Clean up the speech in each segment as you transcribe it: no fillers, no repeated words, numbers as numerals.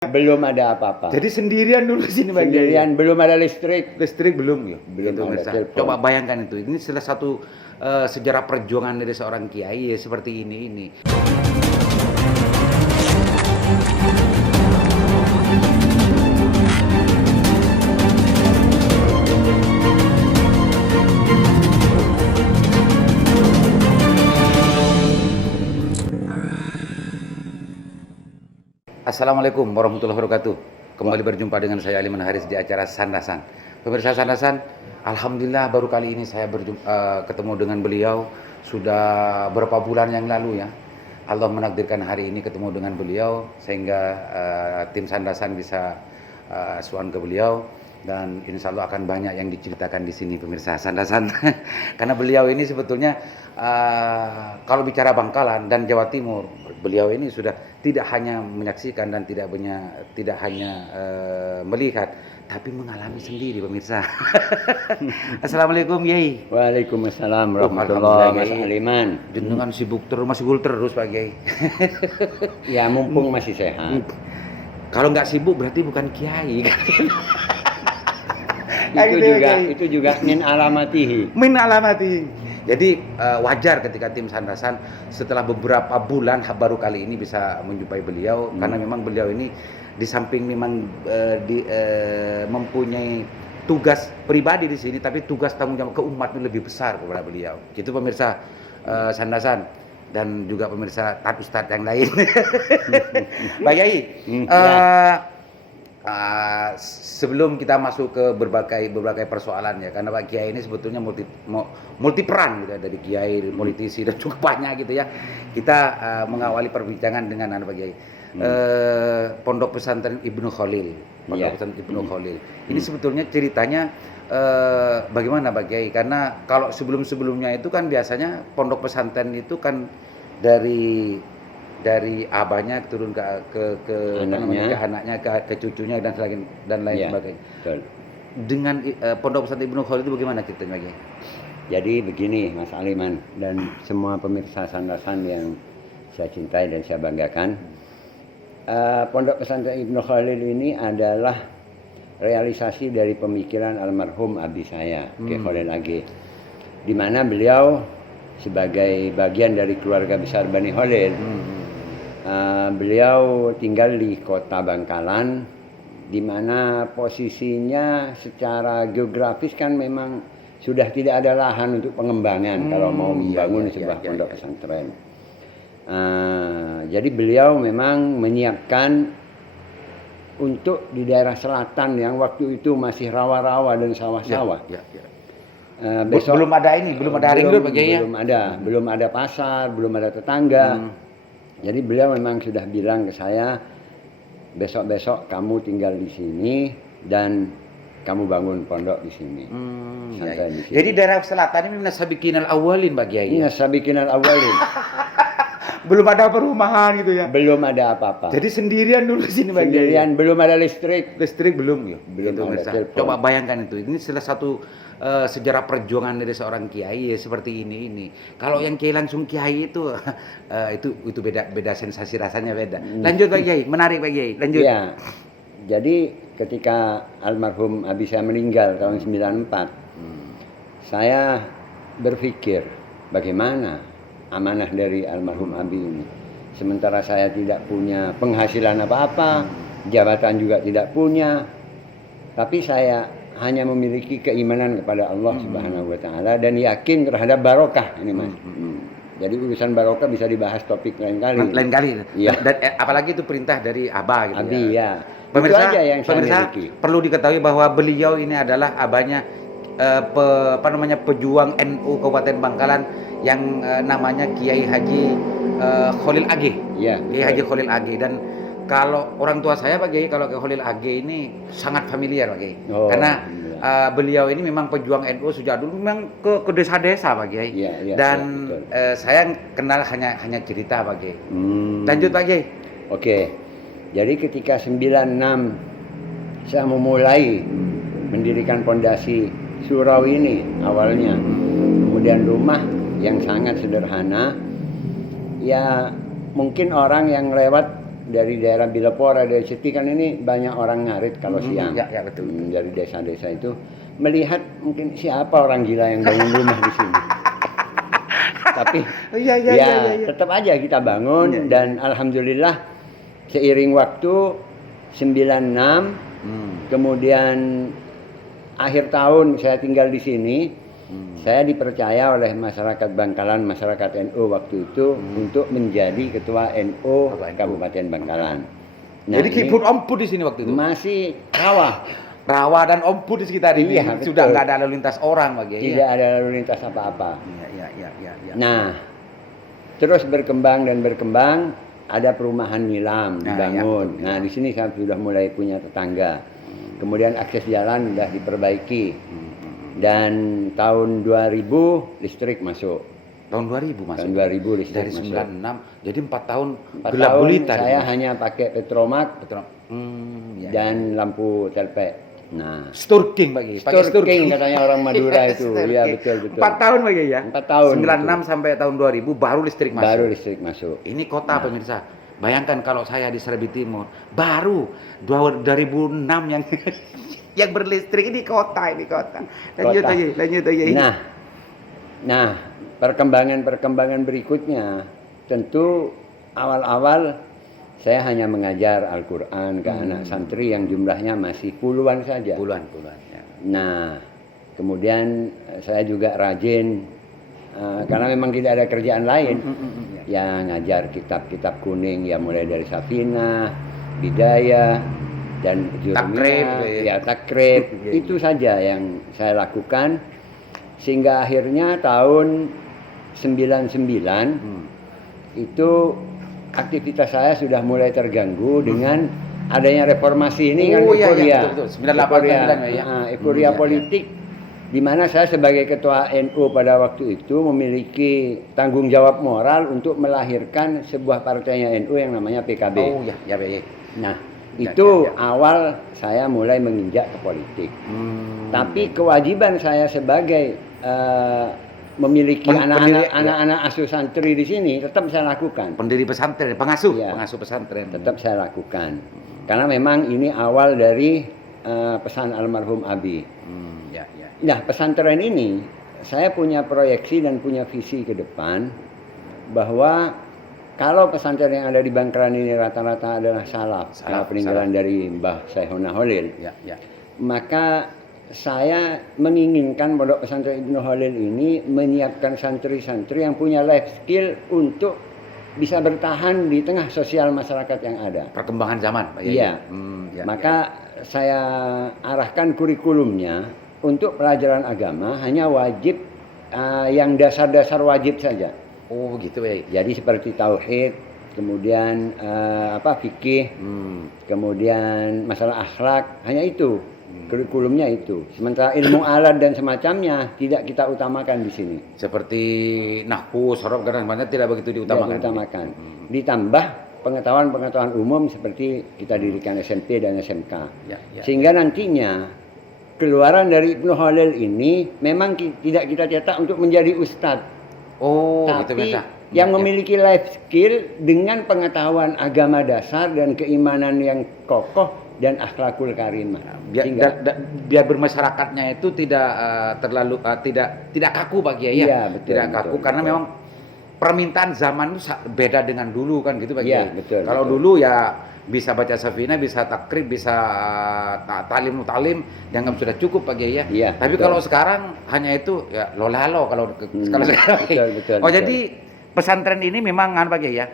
Belum ada apa-apa. Jadi sendirian dulu sini Pak Kiai. Sendirian, belum ada listrik. Listrik belum ya? Belum Gitu, ada pemirsa. telepon. Coba bayangkan itu. Ini salah satu sejarah perjuangan dari seorang kiai ya, seperti ini. Assalamualaikum warahmatullahi wabarakatuh. Kembali berjumpa dengan saya Aliman Haris di acara Sandasan. Pemirsa Sandasan, alhamdulillah baru kali ini saya ketemu dengan beliau. Sudah berapa bulan yang lalu ya. Allah menakdirkan hari ini ketemu dengan beliau sehingga tim Sandasan bisa suan ke beliau, dan insya Allah akan banyak yang diceritakan di sini pemirsa Sandasan. Karena beliau ini sebetulnya kalau bicara Bangkalan dan Jawa Timur, beliau ini sudah tidak hanya menyaksikan dan tidak hanya melihat, tapi mengalami sendiri pemirsa. Assalamualaikum Kiai. Waalaikumsalam warahmatullahi wabarakatuh. Mas Aliman. Jenengan sibuk terus, masih gul terus Pak Kiai. Ya mumpung masih sehat. Kalau nggak sibuk berarti bukan Kiai. Itu juga min alamatihi. Min alamatihi. Jadi wajar ketika tim Sandasan setelah beberapa bulan baru kali ini bisa menjumpai beliau, karena memang beliau ini di samping memang mempunyai tugas pribadi di sini, tapi tugas tanggung jawab ke umat ini lebih besar kepada beliau. Itu pemirsa Sandasan dan juga pemirsa Ustadz yang lain. Pak Kiai, sebelum kita masuk ke berbagai persoalan ya, karena Pak Kiai ini sebetulnya multi peran gitu ya, dari kiai, politisi dan juga banyak gitu ya. Kita mengawali perbincangan dengan Pak Kiai. Pondok Pesantren Ibnu Khalil. Pesantren Ibnu Khalil. Ini sebetulnya ceritanya bagaimana Pak Kiai? Karena kalau sebelumnya itu kan biasanya pondok pesantren itu kan dari abahnya turun ke anaknya, ke cucunya dan lain sebagainya. Betul. Dengan Pondok Pesantren Ibnu Khalil itu bagaimana ceritanya lagi? Jadi begini Mas Aliman dan semua pemirsa Sandasan yang saya cintai dan saya banggakan. Pondok Pesantren Ibnu Khalil ini adalah realisasi dari pemikiran almarhum abi saya, Kiai Khalil Age. Di mana beliau sebagai bagian dari keluarga besar Bani Khalil. Beliau tinggal di kota Bangkalan, di mana posisinya secara geografis kan memang sudah tidak ada lahan untuk pengembangan kalau mau membangun sebuah pondok pesantren. Jadi beliau memang menyiapkan untuk di daerah selatan yang waktu itu masih rawa-rawa dan sawah-sawah. Belum ada ringgit Pak Kiai. Belum ada pasar, belum ada tetangga. Jadi beliau memang sudah bilang ke saya, besok-besok kamu tinggal di sini dan kamu bangun pondok di sini. Di sini. Jadi daerah selatan ini Nasabiqinal Awwalin Pak Kiai. Nasabiqinal Awwalin. Belum ada perumahan gitu ya. Belum ada apa-apa. Jadi sendirian dulu sini Pak Kiai. Sendirian, belum ada listrik. Listrik belum ya. Belum ada telepon. Coba bayangkan itu. Ini salah satu sejarah perjuangan dari seorang kiai ya, seperti ini. Kalau yang kiai langsung kiai itu beda sensasi, rasanya beda. Lanjut Pak Kiai, menarik Pak Kiai. Lanjut. Ya. Jadi ketika almarhum abi saya meninggal tahun 94, saya berpikir bagaimana amanah dari almarhum abi ini. Sementara saya tidak punya penghasilan apa-apa, jabatan juga tidak punya, tapi saya hanya memiliki keimanan kepada Allah Subhanahu wa taala dan yakin terhadap barokah ini Mas. Jadi urusan barokah bisa dibahas topik lain kali. Ya. Dan apalagi itu perintah dari Abah gitu. Abi ya. Pemirsa, Itu aja yang saya miliki. Perlu diketahui bahwa beliau ini adalah abahnya pejuang NU Kabupaten Bangkalan yang namanya Kiai Haji Khalil Age. Ya. Kiai Haji Khalil Age. Dan kalau orang tua saya Pak Kiai, kalau ke Khalil Age ini sangat familiar Pak Kiai. Karena beliau ini memang pejuang NU sejak dulu, memang ke desa-desa Pak Kiai. Dan saya kenal hanya cerita Pak Kiai. Lanjut Pak Kiai. Oke. Jadi ketika 96 saya memulai mendirikan pondasi surau ini awalnya. Kemudian rumah yang sangat sederhana. Ya mungkin orang yang lewat dari daerah Bilepora, dari Ceti kan ini banyak orang ngarit kalau siang. Ya betul. Dari desa-desa itu melihat mungkin siapa orang gila yang bangun rumah di sini. Tapi tetap aja kita bangun dan alhamdulillah seiring waktu 96 kemudian akhir tahun saya tinggal di sini. Saya dipercaya oleh masyarakat Bangkalan, masyarakat NU waktu itu untuk menjadi ketua NU Kabupaten Bangkalan. Nah, jadi kiput ompud di sini waktu itu. Masih rawa dan ompud di sekitar ini. Sudah nggak ada lalu lintas orang bagi. Tidak ada lalu lintas apa-apa. Iya. Nah, terus berkembang dan berkembang, ada perumahan Nilam dibangun. Nah, di sini saya sudah mulai punya tetangga. Kemudian akses jalan sudah diperbaiki. Dan tahun 2000 listrik masuk. Tahun 2000 masuk. Tahun 2000 listrik dari 96. masuk. Jadi 4 tahun 4 gelap tahun gulita. Saya hanya pakai Petromak dan lampu telpek. Nah, Sturking bagi. Sturking katanya orang Madura itu. Iya betul. 4 tahun bagi ya. 4 tahun. 96 sampai tahun 2000 baru listrik masuk. Baru listrik masuk. Ini kota pemirsa. Bayangkan kalau saya di Serbi Timur, baru 2006 yang yang berlistrik ini kota. Lanjut aja. Nah, perkembangan berikutnya tentu awal-awal saya hanya mengajar Al-Quran ke anak santri yang jumlahnya masih puluhan saja. Puluhan ya. Nah, kemudian saya juga rajin karena memang tidak ada kerjaan lain. Ya ngajar kitab-kitab kuning ya mulai dari Safinah, Bidayah dan Jurumiyah, takrib. Itu saja yang saya lakukan sehingga akhirnya tahun 99 itu aktivitas saya sudah mulai terganggu dengan adanya reformasi ini kan euforia politik, di mana saya sebagai ketua NU pada waktu itu memiliki tanggung jawab moral untuk melahirkan sebuah partainya NU yang namanya PKB. Nah, itu awal saya mulai menginjak ke politik. Tapi kewajiban saya sebagai memiliki anak-anak asuh santri di sini tetap saya lakukan. Pendiri pesantren, pengasuh pesantren. Tetap saya lakukan. Karena memang ini awal dari pesan almarhum Abi. Nah, pesantren ini saya punya proyeksi dan punya visi ke depan bahwa kalau pesantren yang ada di Bangkalan ini rata-rata adalah salaf peninggalan dari Mbah Syaihuna Holil, maka saya menginginkan Pondok Pesantren Ibnu Holil ini menyiapkan santri-santri yang punya life skill untuk bisa bertahan di tengah sosial masyarakat yang ada. Perkembangan zaman, Pak. Maka saya arahkan kurikulumnya untuk pelajaran agama hanya wajib yang dasar-dasar wajib saja. Oh, gitu ya. Jadi seperti tauhid, kemudian fikih, kemudian masalah akhlak, hanya itu. Kurikulumnya itu. Sementara ilmu alat dan semacamnya tidak kita utamakan di sini. Seperti nahwu, sorof, dan sebagainya tidak begitu diutamakan. Ditambah pengetahuan umum seperti kita dirikan SMP dan SMK. Sehingga nantinya keluaran dari Ibnu Holil ini memang tidak kita cetak untuk menjadi ustadz. Tapi yang memiliki life skill dengan pengetahuan agama dasar dan keimanan yang kokoh dan akhlakul karimah. Biar bermasyarakatnya itu tidak terlalu tidak kaku Pak Kiai ya. Tidak kaku karena memang permintaan zaman itu beda dengan dulu kan gitu Pak Kiai. Kalau dulu ya bisa baca Safinah, bisa takrib, bisa talim dianggap sudah cukup Pak Kiai ya. Tapi kalau sekarang hanya itu ya lolalo kalau sekarang. Jadi pesantren ini memang Pak Kiai ya.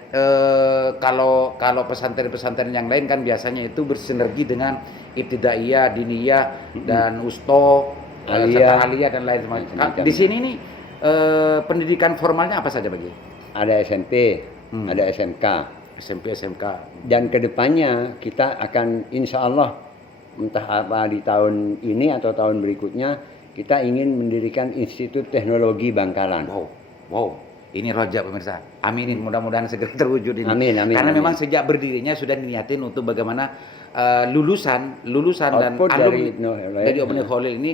Kalau pesantren-pesantren yang lain kan biasanya itu bersinergi dengan ibtidaiyah, diniyah dan usto, aliyah dan lain sebagainya. Di sini nih pendidikan formalnya apa saja Pak Kiai? Ada SMP, ada SMK. Dan kedepannya kita akan insya Allah entah apa di tahun ini atau tahun berikutnya kita ingin mendirikan Institut Teknologi Bangkalan. Wow. Ini rojak pemirsa. Aminin mudah-mudahan segera terwujud ini. Amin. Karena memang sejak berdirinya sudah diniatin untuk bagaimana lulusan dan alumni dari Ibnu Holil ini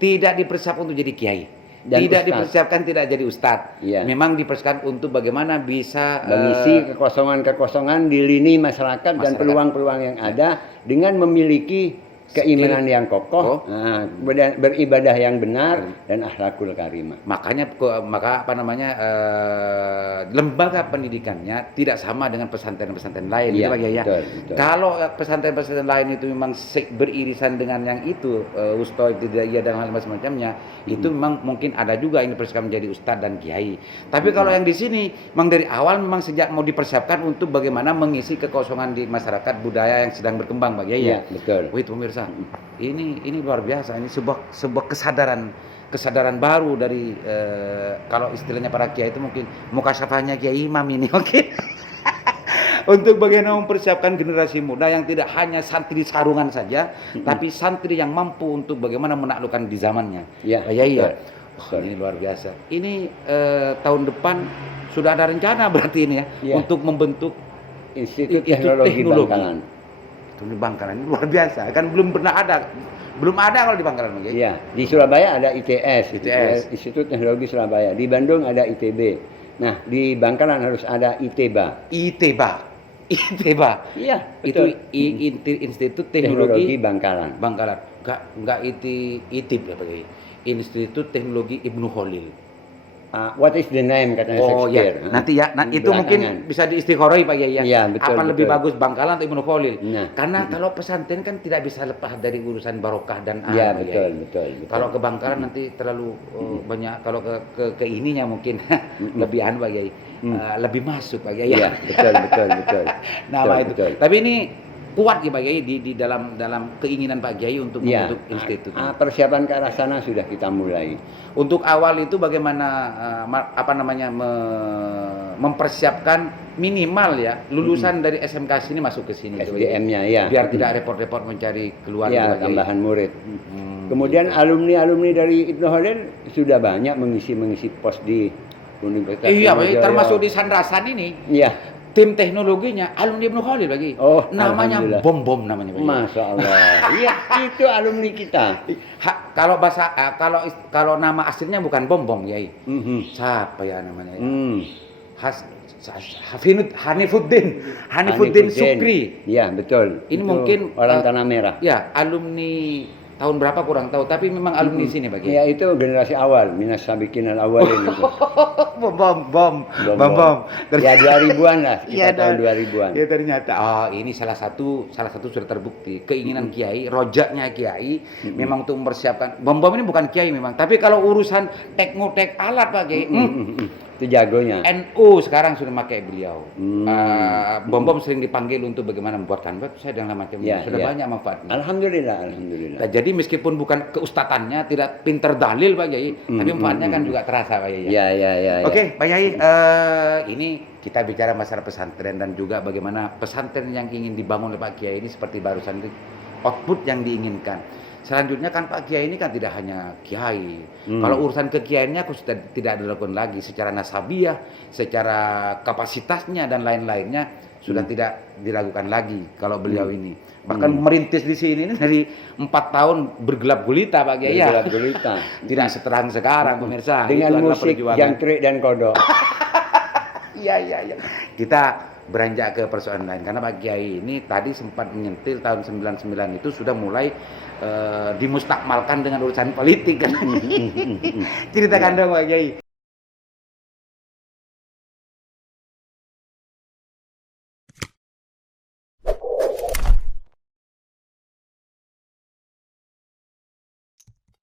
tidak dipersiapkan untuk jadi kiai. dan tidak ustadz. dipersiapkan tidak jadi ustadz. Iya. Memang dipersiapkan untuk bagaimana bisa Mengisi kekosongan-kekosongan di lini masyarakat dan Masyarakat. peluang-peluang yang ada dengan memiliki keimanan yang kokoh, beribadah yang benar dan akhlakul karimah. maka apa namanya lembaga pendidikannya tidak sama dengan pesantren-pesantren lain, Iya, gitu Pak Kiai ya. betul. Kalau pesantren-pesantren lain itu memang beririsan dengan yang itu ustadz tidak iya dan hal semacamnya, itu memang mungkin ada juga yang dipersiapkan menjadi ustadz dan kiai. Tapi kalau yang di sini memang dari awal memang sejak mau dipersiapkan untuk bagaimana mengisi kekosongan di masyarakat budaya yang sedang berkembang Pak Kiai ya. Iya, betul. Wih pemirsa, ini luar biasa. Ini sebuah kesadaran baru dari kalau istilahnya para kiai itu mungkin mukasyafahnya Kiai Imam ini, oke. Untuk bagaimana mempersiapkan generasi muda yang tidak hanya santri sarungan saja, tapi santri yang mampu untuk bagaimana menaklukkan di zamannya. Iya, Pak Kiai ya. betul. Ini luar biasa. Ini tahun depan sudah ada rencana berarti ini ya, Iya. untuk membentuk Institut Institut Teknologi Teknologi. Bangkalan. itu di Bangkalan. Ini luar biasa. Kan belum ada kalau di Bangkalan Pak Kiai. Iya, di Surabaya ada ITS, ITS. Institut Teknologi Surabaya. Di Bandung ada ITB. Nah, di Bangkalan harus ada ITEBA. ITEBA. Iya, Itu betul. Institut Teknologi Teknologi Bangkalan. Bangkalan. Enggak ITIB ya Pak Kiai. Institut Teknologi Ibnu Khalil. What is the name katanya Oh Shakespeare? ya, nanti ya. Nah, itu mungkin bisa diistikharoi Pak Kiai ya. Iya, betul, Apa lebih betul. bagus Bangkalan atau Ibnu Khalil? Nah. Karena kalau pesantren kan tidak bisa lepas dari urusan barokah dan Iya, Pak betul, Kiai. betul. Kalau ke Bangkalan nanti terlalu banyak, kalau ke ininya mungkin lebih Pak Kiai. Lebih masuk Pak Kiai. Iya, betul. Nama Betul, itu. betul. Tapi ini kuat ya Pak Kiai di dalam keinginan Pak Kiai untuk Iya, membentuk institut. persiapan ke arah sana sudah kita mulai. Untuk awal itu bagaimana mempersiapkan minimal ya lulusan dari SMK sini masuk ke sini itu, Pak Kiai. SDM-nya ya. Biar tidak repot-repot mencari keluar gitu, Ya, Pak Kiai. tambahan murid. Kemudian alumni-alumni dari Ibnu Khalil sudah banyak mengisi pos di Universitas. Iya, Pak Kiai, Brawijaya. termasuk di Sandrasan ini. Iya. Tim teknologinya alumni Ibnu Khalil lagi. Oh, namanya alhamdulillah. bom namanya Pak Kiai. Masya Allah. Iya, itu alumni kita. Kalau nama aslinya bukan bom Kiai. Mhm. Siapa ya namanya? Ya? Hmm. Hanifuddin Sukri. Iya, betul. Ini Itu mungkin orang Tanah Merah. Ya, alumni tahun berapa kurang tahu, tapi memang alumni sini Pak Kiai. Ya, itu generasi awal, minas sabiqin al-awwalin itu. Bom. Ya 2000-an lah, Iya, kita tahun 2000-an. Ya ternyata ini salah satu sudah terbukti keinginan Kiai, rojaknya Kiai memang untuk mempersiapkan. Bom ini bukan Kiai memang, tapi kalau urusan teknotek alat Pak Kiai, Itu jagonya. NU sekarang sudah pakai beliau. Hmm. Bom sering dipanggil untuk bagaimana membuatkan website dan macam Ya, sudah ya. banyak manfaatnya. Alhamdulillah. Nah, jadi meskipun bukan keustatannya, tidak pinter dalil Pak Kiai, tapi manfaatnya kan juga terasa Pak Kiai. Ya. Oke, Pak Kiai, ini kita bicara masalah pesantren dan juga bagaimana pesantren yang ingin dibangun oleh Pak Kiai ini seperti barusan itu, output yang diinginkan. Selanjutnya kan Pak Kiai ini kan tidak hanya kiai. Kalau urusan kekiaiannya sudah tidak dilakukan lagi secara nasabiah, secara kapasitasnya dan lain-lainnya sudah tidak dilakukan lagi kalau beliau ini. Bahkan merintis di sini ini dari 4 tahun bergelap gulita Pak Kiai ya. Gelap gulita. Tidak seterang sekarang pemirsa. Dengan Itu adalah musik perjuangan. jangkrik dan kodok. Iya. Kita beranjak ke persoalan lain karena Pak Kiai ini tadi sempat menyentil tahun 99 itu sudah mulai dimustakmalkan dengan urusan politik kan. Ceritakan dong Pak Kiai.